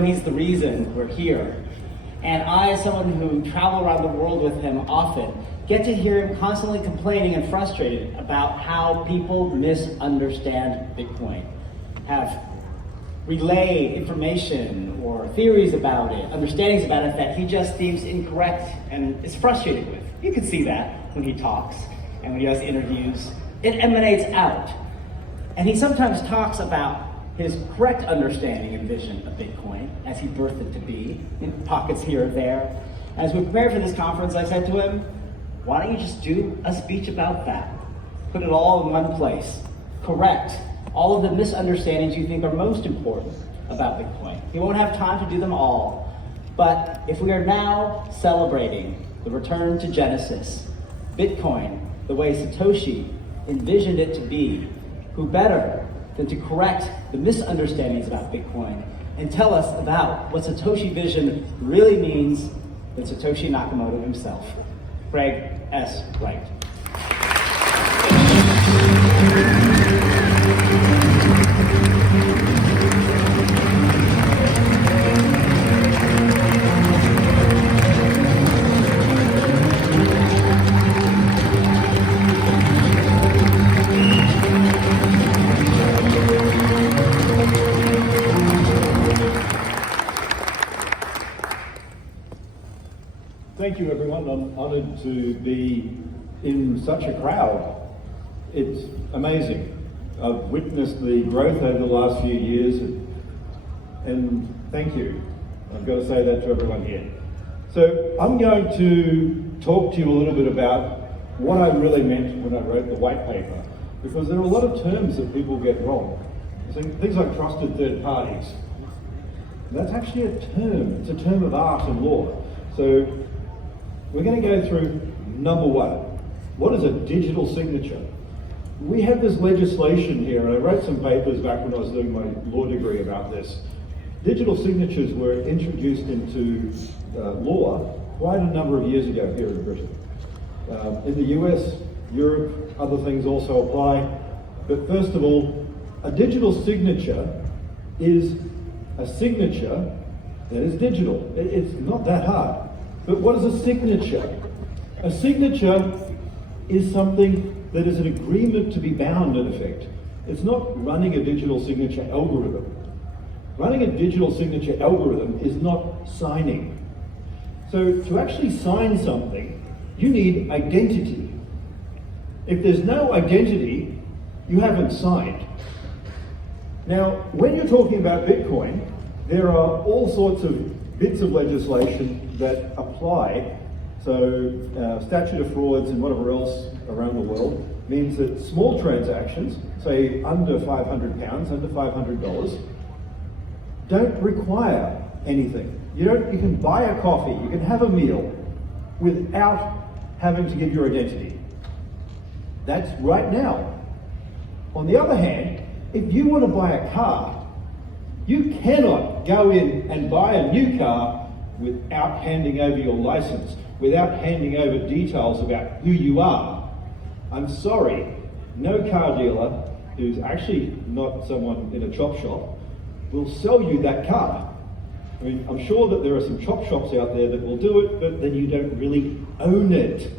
He's the reason we're here. And I, as someone who travel around the world with him often, get to hear him constantly complaining and frustrated about how people misunderstand Bitcoin, have relayed information or theories about it, understandings about it that he just deems incorrect and is frustrated with. You can see that when he talks and when he does interviews. It emanates out. And he sometimes talks about his correct understanding and vision of Bitcoin as he birthed it to be, in pockets here or there. As we prepared for this conference, I said to him, why don't you just do a speech about that? Put it all in one place. Correct all of the misunderstandings you think are most important about Bitcoin. You won't have time to do them all, but if we are now celebrating the return to Genesis, Bitcoin, the way Satoshi envisioned it to be, who better than to correct the misunderstandings about Bitcoin and tell us about what Satoshi Vision really means than Satoshi Nakamoto himself. Greg S. Wright. Thank you, everyone. I'm honoured to be in such a crowd. It's amazing. I've witnessed the growth over the last few years, and thank you. I've got to say that to everyone here. So I'm going to talk to you a little bit about what I really meant when I wrote the white paper, because there are a lot of terms that people get wrong. Things like trusted third parties. That's actually a term. It's a term of art and law. So we're going to go through number one. What is a digital signature? We have this legislation here, and I wrote some papers back when I was doing my law degree about this. Digital signatures were introduced into law quite a number of years ago here in Britain. In the US, Europe, other things also apply. But first of all, a digital signature is a signature that is digital. It's not that hard. But what is a signature? A signature is something that is an agreement to be bound, in effect. It's not running a digital signature algorithm. Running a digital signature algorithm is not signing. So to actually sign something, you need identity. If there's no identity, you haven't signed. Now, when you're talking about Bitcoin, there are all sorts of bits of legislation that apply. So statute of frauds and whatever else around the world means that small transactions, say under £500, under $500, don't require anything. You can buy a coffee, you can have a meal without having to give your identity. That's right now. On the other hand, if you want to buy a car, you cannot go in and buy a new car without handing over your license, without handing over details about who you are. I'm sorry, no car dealer who's actually not someone in a chop shop will sell you that car. I mean, I'm sure that there are some chop shops out there that will do it, but then you don't really own it.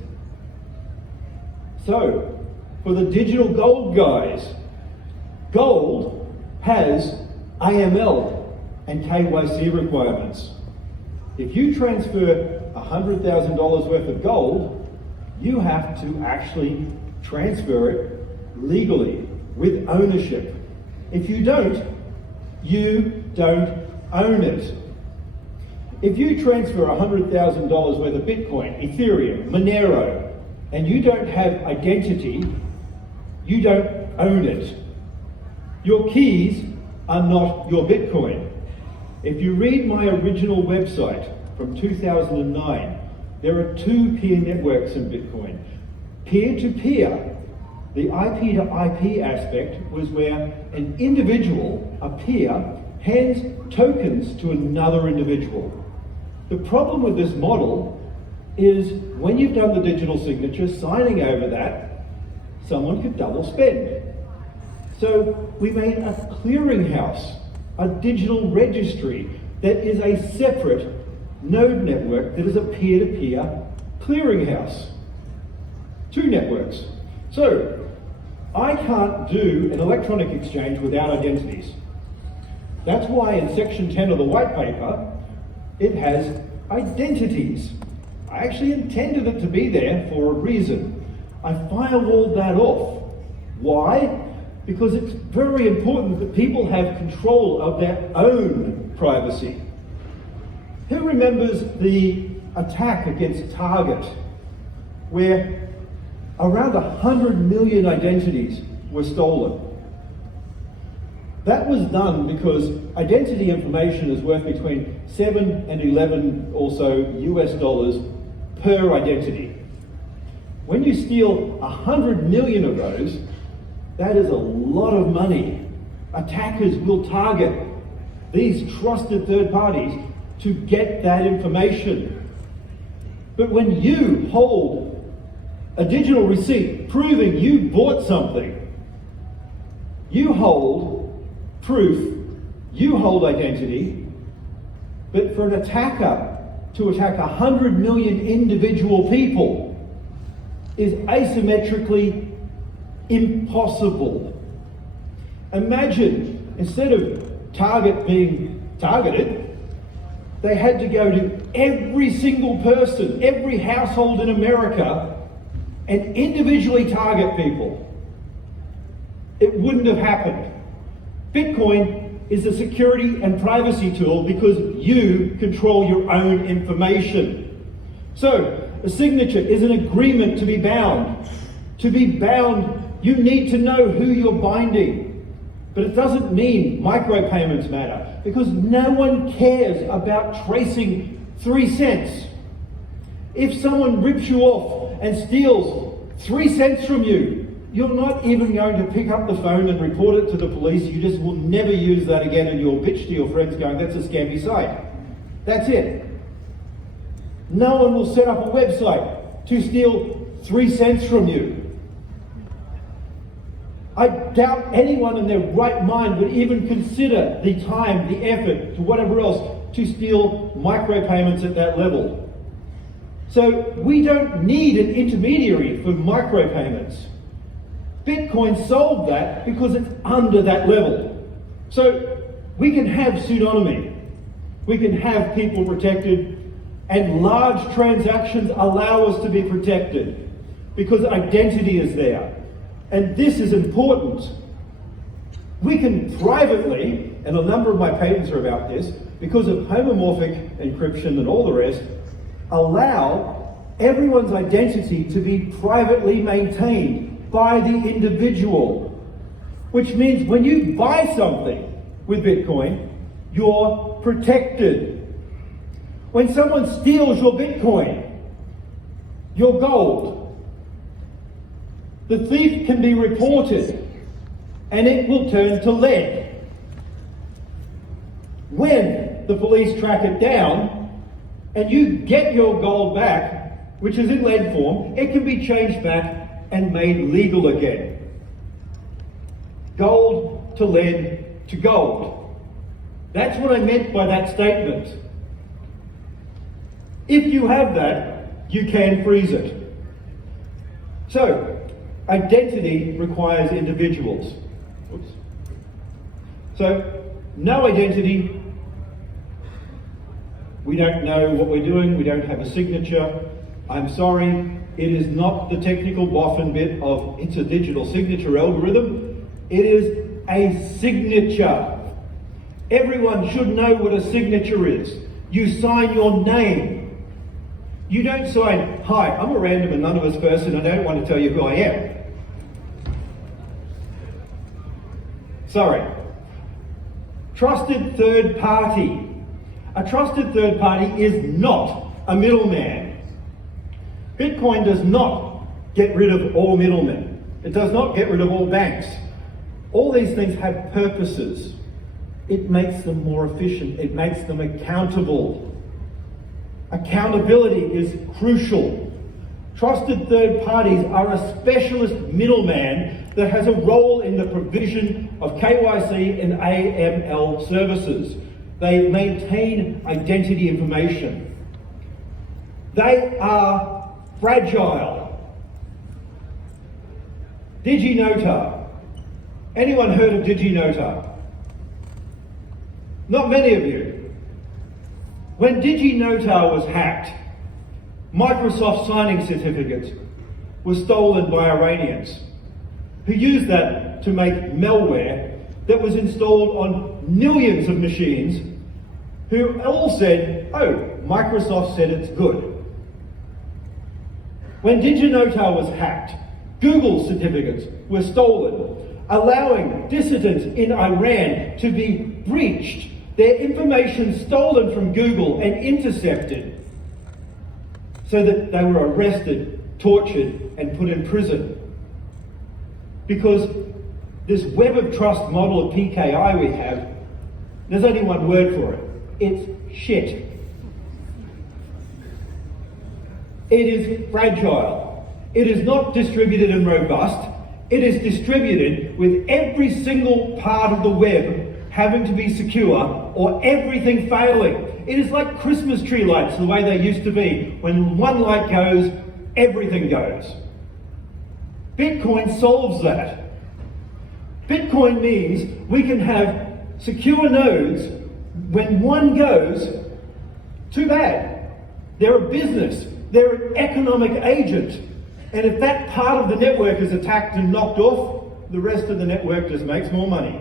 So, for the digital gold guys, gold has AML and KYC requirements. If you transfer $100,000 worth of gold, you have to actually transfer it legally with ownership. If you don't own it. If you transfer $100,000 worth of Bitcoin, Ethereum, Monero, and you don't have identity, you don't own it. Your keys are not your Bitcoin. If you read my original website from 2009, there are two peer networks in Bitcoin. Peer-to-peer, the IP to IP aspect was where an individual, a peer, hands tokens to another individual. The problem with this model is when you've done the digital signature, signing over that, someone could double spend. So we made a clearinghouse, a digital registry that is a separate node network that is a peer-to-peer clearinghouse. Two networks. So, I can't do an electronic exchange without identities. That's why in section 10 of the white paper, it has identities. I actually intended it to be there for a reason. I firewalled that off. Why? Because it's very important that people have control of their own privacy. Who remembers the attack against Target, where around 100 million identities were stolen? That was done because identity information is worth between 7 and 11 or so US dollars per identity. When you steal 100 million of those, that is a lot of money. Attackers will target these trusted third parties to get that information. But when you hold a digital receipt proving you bought something, you hold proof, you hold identity, but for an attacker to attack 100 million individual people is asymmetrically impossible. Imagine, instead of Target being targeted, they had to go to every single person, every household in America, and individually target people. It wouldn't have happened. Bitcoin is a security and privacy tool because you control your own information. So, a signature is an agreement to be bound. To be bound, you need to know who you're binding. But it doesn't mean micropayments matter, because no one cares about tracing 3 cents. If someone rips you off and steals 3 cents from you, you're not even going to pick up the phone and report it to the police. You just will never use that again, and you'll bitch to your friends going, that's a scammy site. That's it. No one will set up a website to steal 3 cents from you. I doubt anyone in their right mind would even consider the time, the effort, to whatever else, to steal micropayments at that level. So we don't need an intermediary for micropayments. Bitcoin solved that because it's under that level. So we can have pseudonymy, we can have people protected, and large transactions allow us to be protected because identity is there. And this is important. We can privately, and a number of my patents are about this, because of homomorphic encryption and all the rest, allow everyone's identity to be privately maintained by the individual. Which means when you buy something with Bitcoin, you're protected. When someone steals your Bitcoin, your gold, the thief can be reported and it will turn to lead. When the police track it down and you get your gold back, which is in lead form, it can be changed back and made legal again. Gold to lead to gold. That's what I meant by that statement. If you have that, you can freeze it. So, identity requires individuals. Oops. So, no identity, we don't know what we're doing, we don't have a signature. I'm sorry, it is not the technical boffin bit of it's a digital signature algorithm. It is a signature. Everyone should know what a signature is. You sign your name. You don't sign, hi, I'm a random anonymous person, I don't want to tell you who I am. Sorry. Trusted third party. A trusted third party is not a middleman. Bitcoin does not get rid of all middlemen. It does not get rid of all banks. All these things have purposes. It makes them more efficient. It makes them accountable. Accountability is crucial. Trusted third parties are a specialist middleman that has a role in the provision of KYC and AML services. They maintain identity information. They are fragile. DigiNotar. Anyone heard of DigiNotar? Not many of you. When DigiNotar was hacked, Microsoft signing certificates were stolen by Iranians who used that to make malware that was installed on millions of machines who all said, oh, Microsoft said it's good. When DigiNotar was hacked, Google certificates were stolen, allowing dissidents in Iran to be breached, their information stolen from Google and intercepted, so that they were arrested, tortured, and put in prison. Because this web of trust model of PKI we have, there's only one word for it. It's shit. It is fragile. It is not distributed and robust. It is distributed with every single part of the web having to be secure or everything failing. It is like Christmas tree lights, the way they used to be. When one light goes, everything goes. Bitcoin solves that. Bitcoin means we can have secure nodes. When one goes, too bad. They're a business. They're an economic agent. And if that part of the network is attacked and knocked off, the rest of the network just makes more money.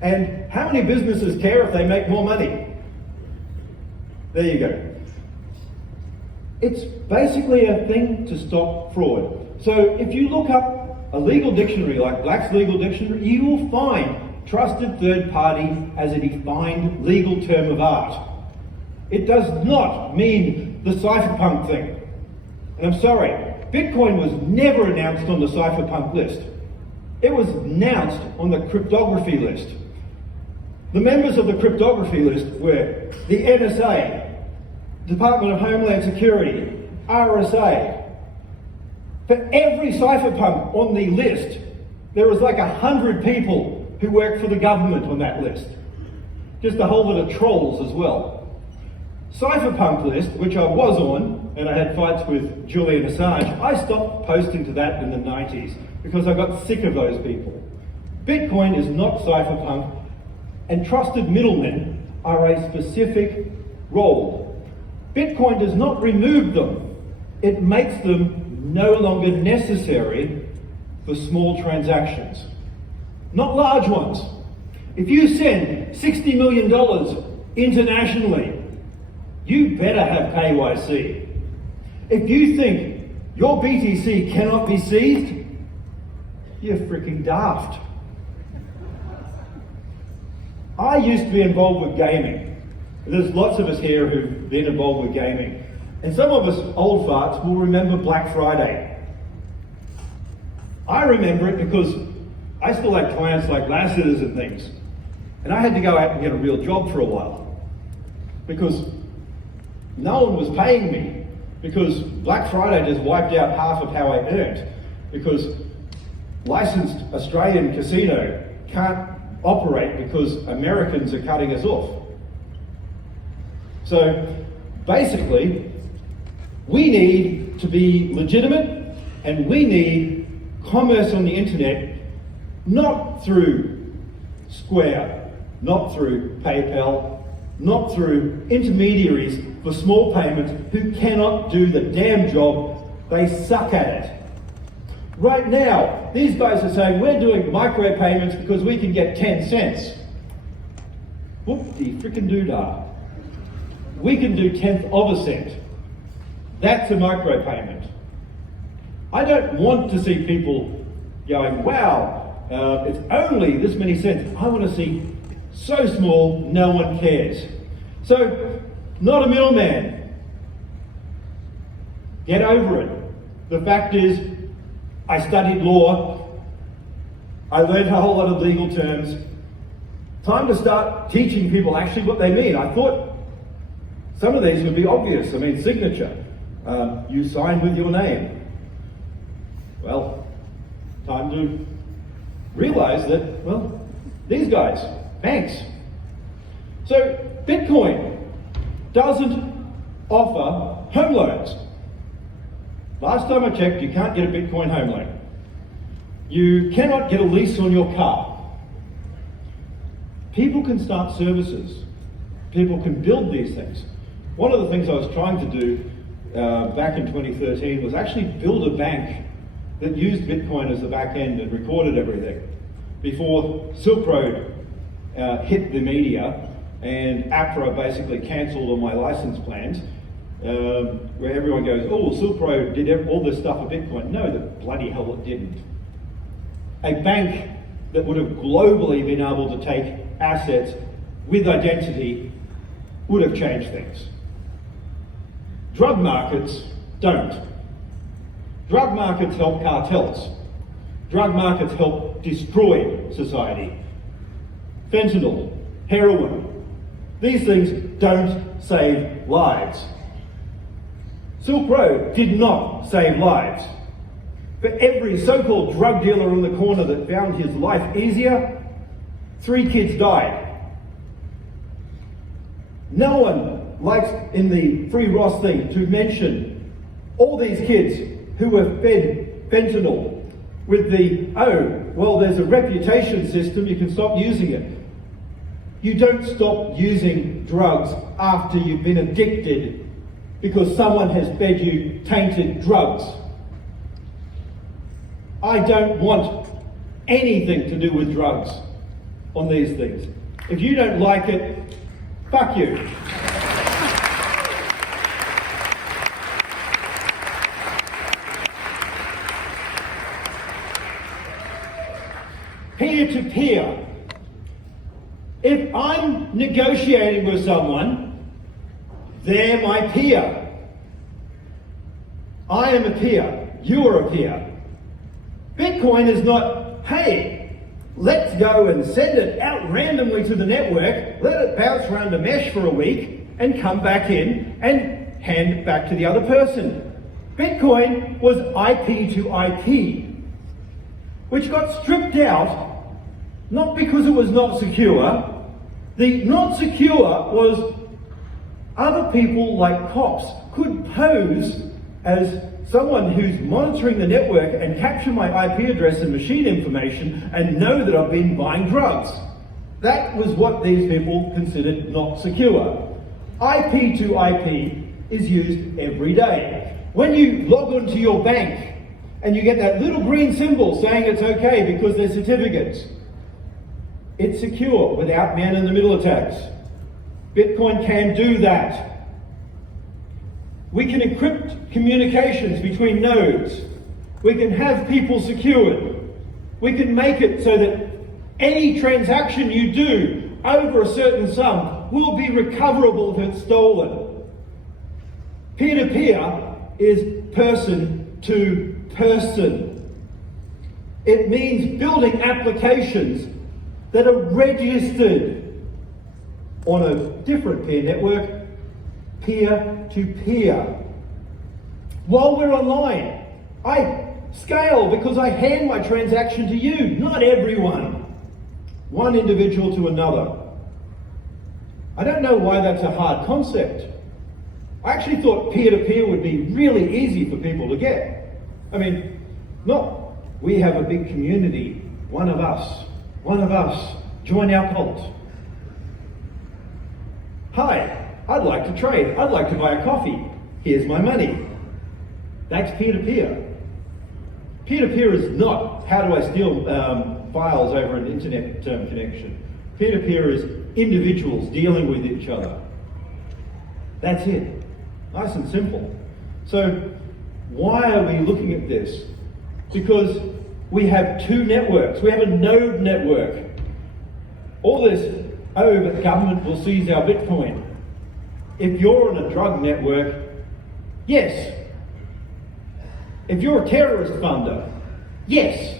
And how many businesses care if they make more money? There you go. It's basically a thing to stop fraud. So if you look up a legal dictionary like Black's Legal Dictionary, you will find trusted third party as a defined legal term of art. It does not mean the cypherpunk thing. And I'm sorry, Bitcoin was never announced on the cypherpunk list. It was announced on the cryptography list. The members of the cryptography list were the NSA, Department of Homeland Security, RSA. For every cypherpunk on the list, there was like 100 people who worked for the government on that list. Just a whole lot of trolls as well. Cypherpunk list, which I was on, and I had fights with Julian Assange, I stopped posting to that in the 90s because I got sick of those people. Bitcoin is not cypherpunk, and trusted middlemen are a specific role. Bitcoin does not remove them. It makes them no longer necessary for small transactions. Not large ones. If you send $60 million internationally, you better have KYC. If you think your BTC cannot be seized, you're freaking daft. I used to be involved with gaming. There's lots of us here who've been involved with gaming. And some of us old farts will remember Black Friday. I remember it because I still had clients like Lassiter's and things. And I had to go out and get a real job for a while. Because no one was paying me. Because Black Friday just wiped out half of how I earned. Because licensed Australian casino can't operate because Americans are cutting us off. So basically, we need to be legitimate, and we need commerce on the internet, not through Square, not through PayPal, not through intermediaries for small payments who cannot do the damn job. They suck at it. Right now, these guys are saying we're doing micropayments because we can get 10 cents. Whoop-de-frickin-doodah. We can do 1/10 of a cent. That's a micropayment. I don't want to see people going, wow, it's only this many cents. I want to see so small, no one cares. So, not a middleman. Get over it. The fact is, I studied law. I learned a whole lot of legal terms. Time to start teaching people actually what they mean. I thought some of these would be obvious. I mean, signature. You sign with your name. Well, time to realize that, well, these guys, banks. So Bitcoin doesn't offer home loans. Last time I checked, you can't get a Bitcoin home loan. You cannot get a lease on your car. People can start services. People can build these things. One of the things I was trying to do back in 2013 was actually build a bank that used Bitcoin as the back end and recorded everything. Before Silk Road hit the media and APRA basically cancelled all my license plans, where everyone goes, oh, Silk Road did all this stuff with Bitcoin. No, the bloody hell it didn't. A bank that would have globally been able to take assets with identity would have changed things. Drug markets don't. Drug markets help cartels. Drug markets help destroy society. Fentanyl, heroin, these things don't save lives. Silk Road did not save lives. For every so-called drug dealer on the corner that found his life easier, 3 kids died. No one likes in the Free Ross thing to mention all these kids who were fed fentanyl with the, oh, well, there's a reputation system, you can stop using it. You don't stop using drugs after you've been addicted because someone has fed you tainted drugs. I don't want anything to do with drugs on these things. If you don't like it, fuck you. Peer-to-peer. If I'm negotiating with someone, they're my peer. I am a peer. You're a peer. Bitcoin is not, hey, let's go and send it out randomly to the network, let it bounce around a mesh for a week, and come back in and hand it back to the other person. Bitcoin was IP to IP, which got stripped out, not because it was not secure. The not secure was other people like cops could pose as someone who's monitoring the network and capture my IP address and machine information and know that I've been buying drugs. That was what these people considered not secure. IP to IP is used every day. When you log onto your bank and you get that little green symbol saying it's okay because they're certificates, it's secure without man-in-the-middle attacks. Bitcoin can do that. We can encrypt communications between nodes. We can have people secured. We can make it so that any transaction you do over a certain sum will be recoverable if it's stolen. Peer-to-peer is person to person. It means building applications that are registered on a different peer network, peer-to-peer. While we're online, I scale because I hand my transaction to you, not everyone. One individual to another. I don't know why that's a hard concept. I actually thought peer-to-peer would be really easy for people to get. I mean, not we have a big community, one of us, join our cult. Hi, I'd like to trade. I'd like to buy a coffee. Here's my money. That's peer-to-peer. Peer-to-peer is not how do I steal files over an internet connection. Peer-to-peer is individuals dealing with each other. That's it. Nice and simple. So why are we looking at this? Because we have 2 networks. We have a node network. All this, oh, but the government will seize our Bitcoin. If you're on a drug network, yes. If you're a terrorist funder, yes.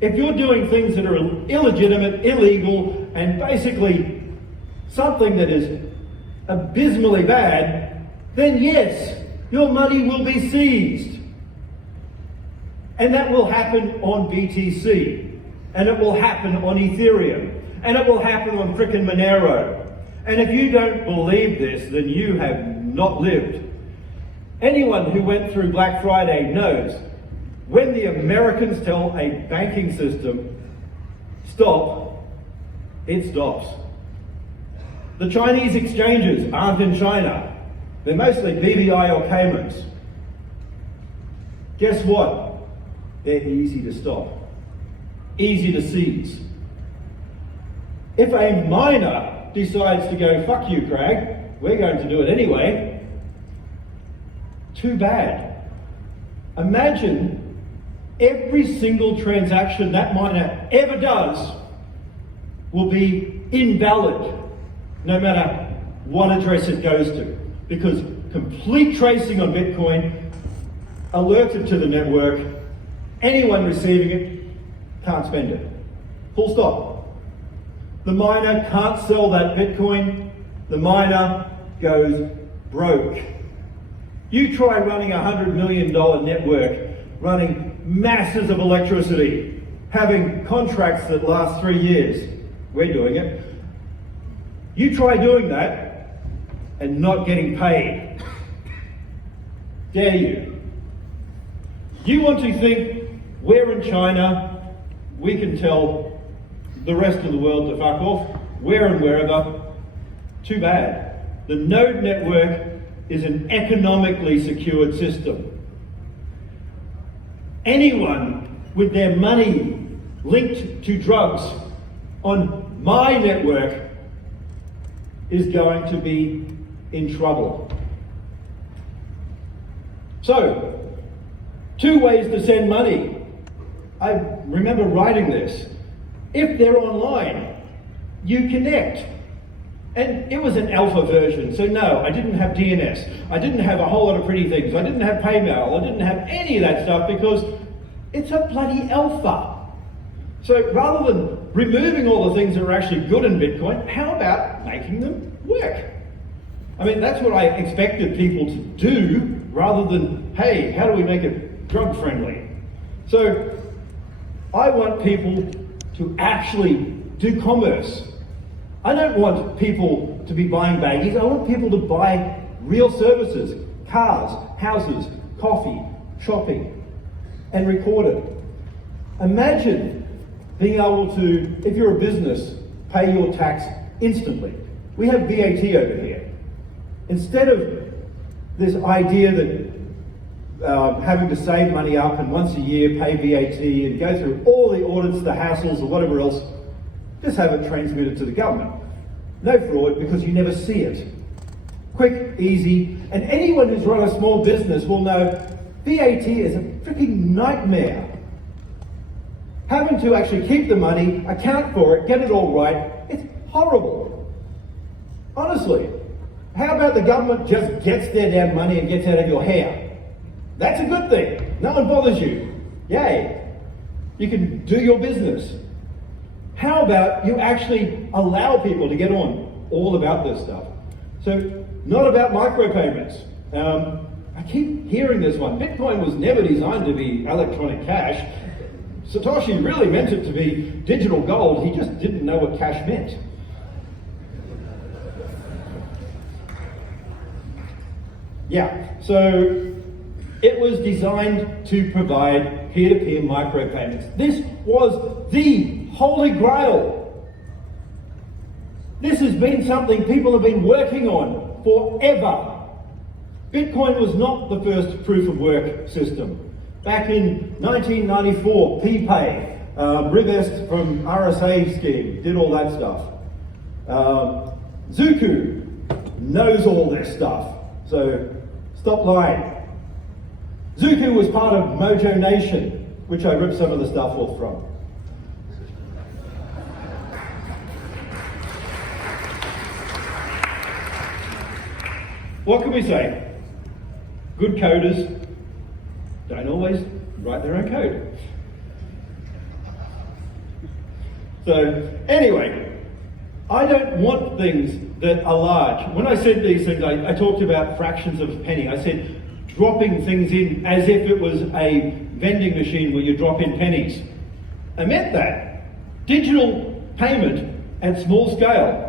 If you're doing things that are illegitimate, illegal, and basically something that is abysmally bad, then yes, your money will be seized. And that will happen on BTC, and it will happen on Ethereum, and it will happen on frickin' Monero. And if you don't believe this, then you have not lived. Anyone who went through Black Friday knows when the Americans tell a banking system, stop, it stops. The Chinese exchanges aren't in China. They're mostly BVI or Caymans. Guess what? They're easy to stop. Easy to seize. If a miner decides to go, fuck you, Craig, we're going to do it anyway, too bad. Imagine every single transaction that miner ever does will be invalid, no matter what address it goes to, because complete tracing on Bitcoin alerted to the network, anyone receiving it can't spend it. Full stop. The miner can't sell that Bitcoin, the miner goes broke. You try running a $100 million network, running masses of electricity, having contracts that last 3 years. We're doing it. You try doing that and not getting paid. Dare you? You want to think we're in China, we can tell the rest of the world to fuck off, where and wherever. Too bad. The node network is an economically secured system. Anyone with their money linked to drugs on my network is going to be in trouble. So, 2 ways to send money. I remember writing this. If they're online, you connect. And it was an alpha version, so no, I didn't have DNS. I didn't have a whole lot of pretty things. I didn't have Paymail. I didn't have any of that stuff because it's a bloody alpha. So rather than removing all the things that are actually good in Bitcoin, how about making them work? I mean, that's what I expected people to do rather than, hey, how do we make it drug friendly? So I want people to actually do commerce. I don't want people to be buying baggies. I want people to buy real services, cars, houses, coffee, shopping, and record it. Imagine being able to, if you're a business, pay your tax instantly. We have VAT over here. Instead of this idea that having to save money up and once a year pay VAT and go through all the audits, the hassles, or whatever else, just have it transmitted to the government. No fraud, because you never see it. Quick, easy, and anyone who's run a small business will know VAT is a freaking nightmare. Having to actually keep the money, account for it, get it all right, it's horrible. Honestly, how about the government just gets their damn money and gets out of your hair? That's a good thing. No one bothers you. Yay. You can do your business. How about you actually allow people to get on all about this stuff? So, not about micropayments. I keep hearing this one. Bitcoin was never designed to be electronic cash. Satoshi really meant it to be digital gold. He just didn't know what cash meant. Yeah, so it was designed to provide peer-to-peer micropayments. This was the Holy Grail. This has been something people have been working on forever. Bitcoin was not the first proof of work system. Back in 1994, PPay, Rivest from RSA scheme, did all that stuff. Zuku knows all this stuff, so stop lying. Zuku was part of Mojo Nation, which I ripped some of the stuff off from. What can we say? Good coders don't always write their own code. So anyway, I don't want things that are large. When I said these things, I talked about fractions of a penny. I said dropping things in as if it was a vending machine where you drop in pennies. I meant that. Digital payment at small scale,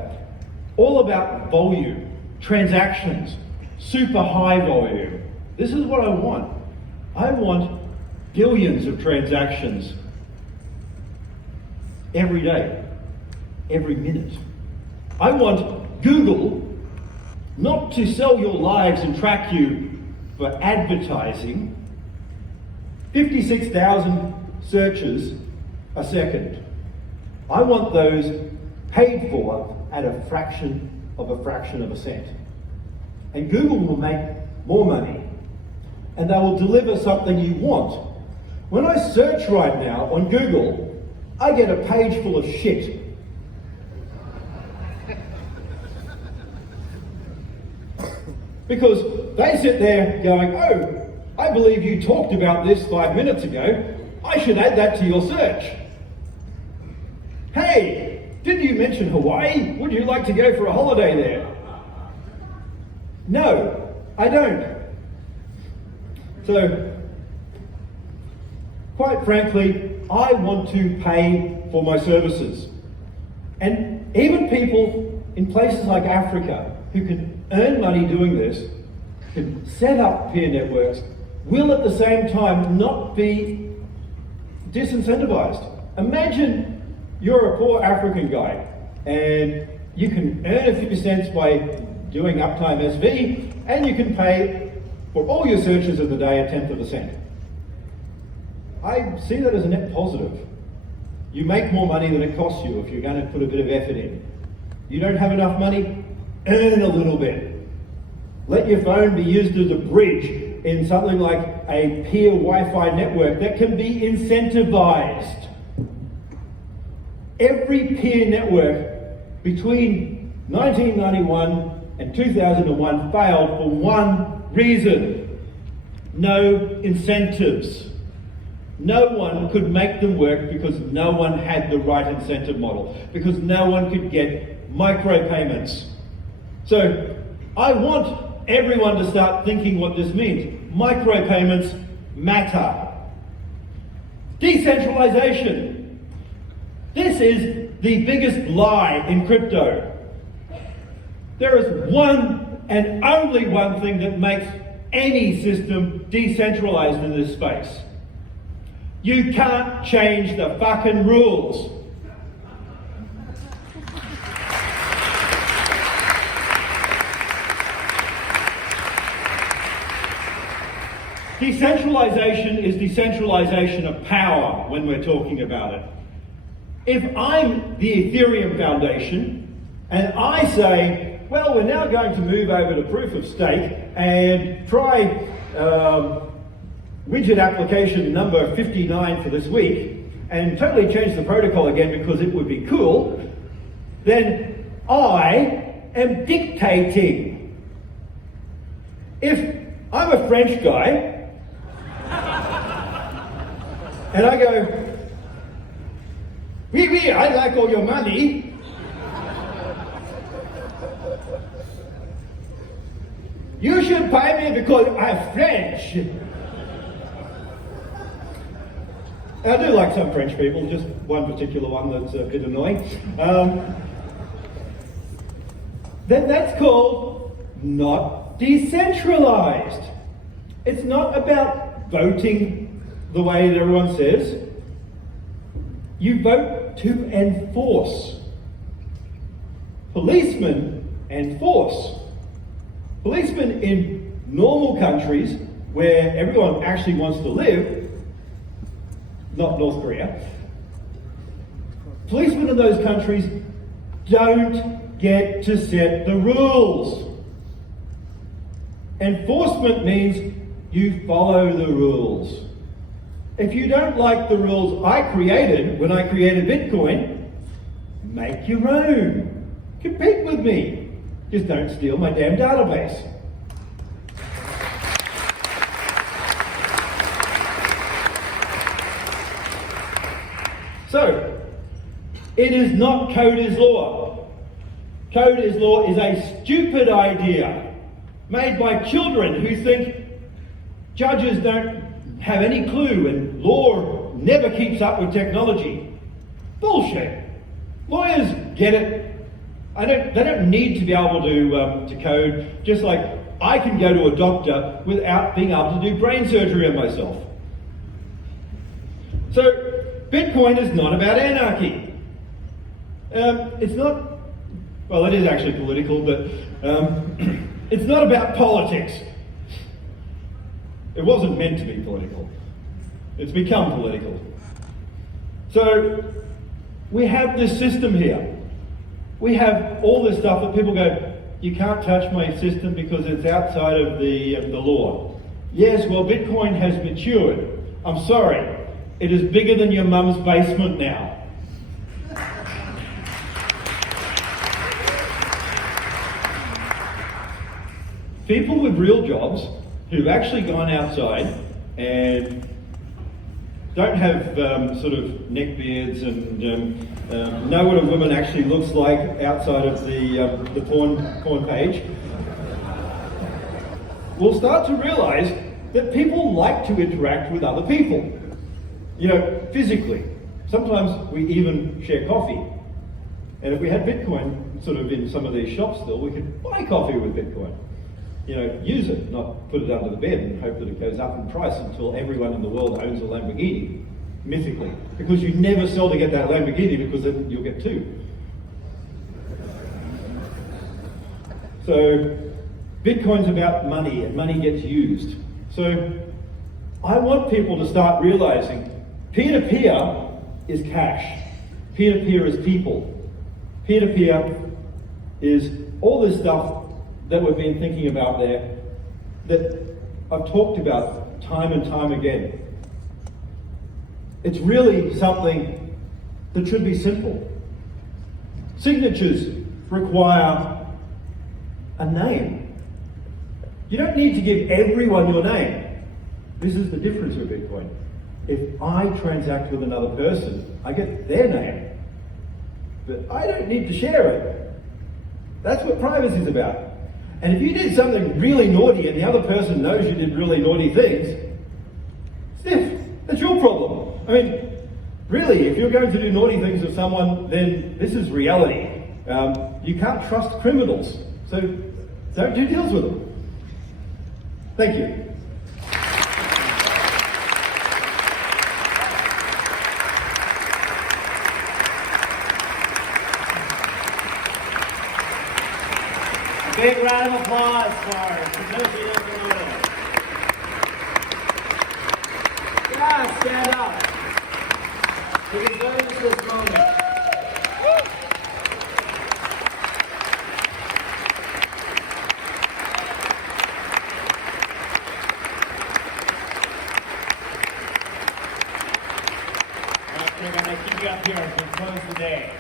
all about volume, transactions, super high volume. This is what I want. I want billions of transactions every day, every minute. I want Google not to sell your lives and track you for advertising. 56,000 searches a second. I want those paid for at a fraction of a cent. And Google will make more money, and they will deliver something you want. When I search right now on Google, I get a page full of shit. Because they sit there going, oh, I believe you talked about this 5 minutes ago. I should add that to your search. Hey, didn't you mention Hawaii? Would you like to go for a holiday there? No, I don't. So, quite frankly, I want to pay for my services. And even people in places like Africa who can earn money doing this, can set up peer networks, will at the same time not be disincentivized. Imagine you're a poor African guy and you can earn a few cents by doing uptime SV, and you can pay for all your searches of the day a tenth of a cent. I see that as a net positive. You make more money than it costs you if you're going to put a bit of effort in. You don't have enough money? Earn a little bit. Let your phone be used as a bridge in something like a peer Wi-Fi network that can be incentivized. Every peer network between 1991 and 2001 failed for one reason: no incentives. No one could make them work because no one had the right incentive model, because no one could get micropayments. So I want everyone to start thinking what this means. Micropayments matter. Decentralization. This is the biggest lie in crypto. There is one and only one thing that makes any system decentralized in this space. You can't change the fucking rules. Decentralization is decentralization of power when we're talking about it. If I'm the Ethereum Foundation and I say, well, we're now going to move over to proof of stake and try widget application number 59 for this week and totally change the protocol again because it would be cool, then I am dictating. If I'm a French guy and I go, oui, oui, I like all your money, you should pay me because I'm French. I do like some French people, just one particular one that's a bit annoying. Then that's called not decentralized. It's not about voting the way that everyone says. You vote to enforce. Policemen enforce. Policemen in normal countries where everyone actually wants to live, not North Korea, policemen in those countries don't get to set the rules. Enforcement means you follow the rules. If you don't like the rules I created when I created Bitcoin, make your own. Compete with me. Just don't steal my damn database. So, it is not code is law. Code is law is a stupid idea made by children who think judges don't have any clue and law never keeps up with technology. Bullshit. Lawyers get it. They don't need to be able to code, just like I can go to a doctor without being able to do brain surgery on myself. So, Bitcoin is not about anarchy. It's not, well, it is actually political, but it's not about politics. It wasn't meant to be political. It's become political. So, we have this system here. We have all this stuff that people go, you can't touch my system because it's outside of the law. Yes, well, Bitcoin has matured. I'm sorry. It is bigger than your mum's basement now. People with real jobs who've actually gone outside and don't have sort of neck beards and know what a woman actually looks like outside of the porn page, will start to realise that people like to interact with other people. You know, physically. Sometimes we even share coffee. And if we had Bitcoin sort of in some of these shops still, we could buy coffee with Bitcoin. You know, use it, not put it under the bed and hope that it goes up in price until everyone in the world owns a Lamborghini, mythically. Because you never sell to get that Lamborghini because then you'll get two. So, Bitcoin's about money and money gets used. So, I want people to start realising peer-to-peer is cash. Peer-to-peer is people. Peer-to-peer is all this stuff that we've been thinking about there that I've talked about time and time again. It's really something that should be simple. Signatures require a name. You don't need to give everyone your name. This is the difference with Bitcoin. If I transact with another person, I get their name. But I don't need to share it. That's what privacy is about. And if you did something really naughty and the other person knows you did really naughty things, stiff, that's your problem. I mean, really, if you're going to do naughty things with someone, then this is reality. You can't trust criminals, so don't do deals with them. Thank you. Big round of applause for Satoshi Vision. Yeah, stand up. We can go into this moment. We're going to keep you up here and close the day.